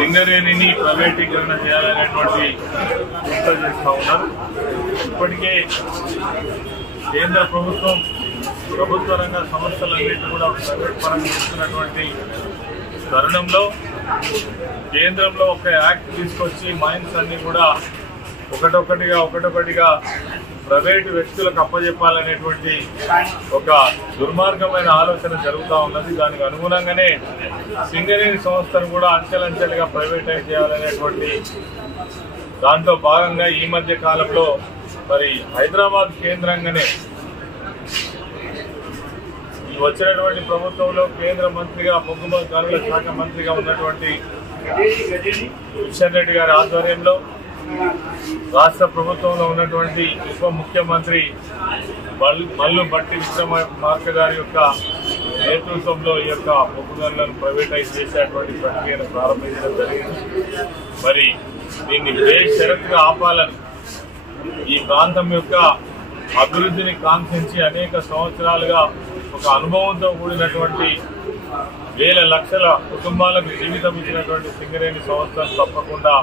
సింగరేణిని ప్రైవేటీకరణ చేయాలనేటువంటి కుట్ర చేస్తూ ఉన్నారు. ఇప్పటికే కేంద్ర ప్రభుత్వ రంగ సంస్థలన్నింటినీ కూడా ప్రైవేట్ పరం చేస్తున్నటువంటి తరుణంలో కేంద్రంలో ఒక యాక్ట్ తీసుకొచ్చి మైన్స్ అన్ని కూడా ఒకటొకటిగా ప్రైవేటు వ్యక్తులకు అప్పజెప్పాలనేటువంటి ఒక దుర్మార్గమైన ఆలోచన జరుగుతూ ఉన్నది. దానికి అనుగుణంగానే సింగరేణి సంస్థను కూడా అంచెలంచెలుగా ప్రైవేటైజ్ చేయాలనేటువంటి దాంట్లో భాగంగా ఈ మధ్య కాలంలో మరి హైదరాబాద్ కేంద్రంగానే వచ్చినటువంటి ప్రభుత్వంలో కేంద్ర మంత్రిగా బొగ్గు గనుల శాఖ మంత్రిగా ఉన్నటువంటి కిషన్ రెడ్డి గారి ఆధ్వర్యంలో రాష్ట్ర ప్రభుత్వంలో ఉన్నటువంటి ఉప ముఖ్యమంత్రి మల్లు భట్టి విక్రమార్క గారి యొక్క నేతృత్వంలో ఈ యొక్క బొగ్గు గనులను ప్రైవేటైజ్ చేసేటువంటి ప్రక్రియను ప్రారంభించడం జరిగింది. మరి దీన్ని బేషరతుగా ఆపాలని ఈ ప్రాంతం యొక్క అభివృద్ధిని కాంక్షించి అనేక సంవత్సరాలుగా ఒక అనుభవంతో కూడినటువంటి వేల లక్షల కుటుంబాలకు జీవితం ఇచ్చినటువంటి సింగరేణి సంస్థను తప్పకుండా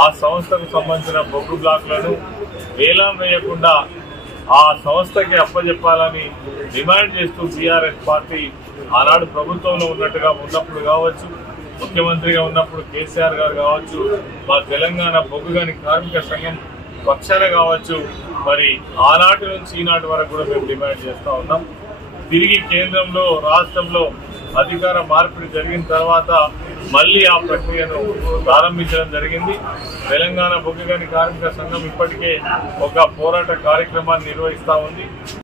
ఆ సంస్థకు సంబంధించిన బొగ్గు బ్లాక్లను వేలం వేయకుండా ఆ సంస్థకి అప్పజెప్పాలని డిమాండ్ చేస్తూ టీఆర్ఎస్ పార్టీ ఆనాడు ప్రభుత్వంలో ఉన్నప్పుడు కావచ్చు, ముఖ్యమంత్రిగా ఉన్నప్పుడు కేసీఆర్ గారు కావచ్చు, మా తెలంగాణ బొగ్గు గని కార్మిక సంఘం పక్షాన కావచ్చు, మరి ఆనాటి నుంచి ఈనాటి వరకు కూడా మేము డిమాండ్ చేస్తూ ఉన్నాం. తిరిగి కేంద్రంలో రాష్ట్రంలో అధికార మార్పిడి జరిగిన తర్వాత మళ్లీ ఆ ప్రక్రియను ప్రారంభించడం జరిగింది. తెలంగాణ బొగ్గు గని కార్మిక సంఘం ఇప్పటికే ఒక పోరాట కార్యక్రమాన్ని నిర్వహిస్తూ ఉంది.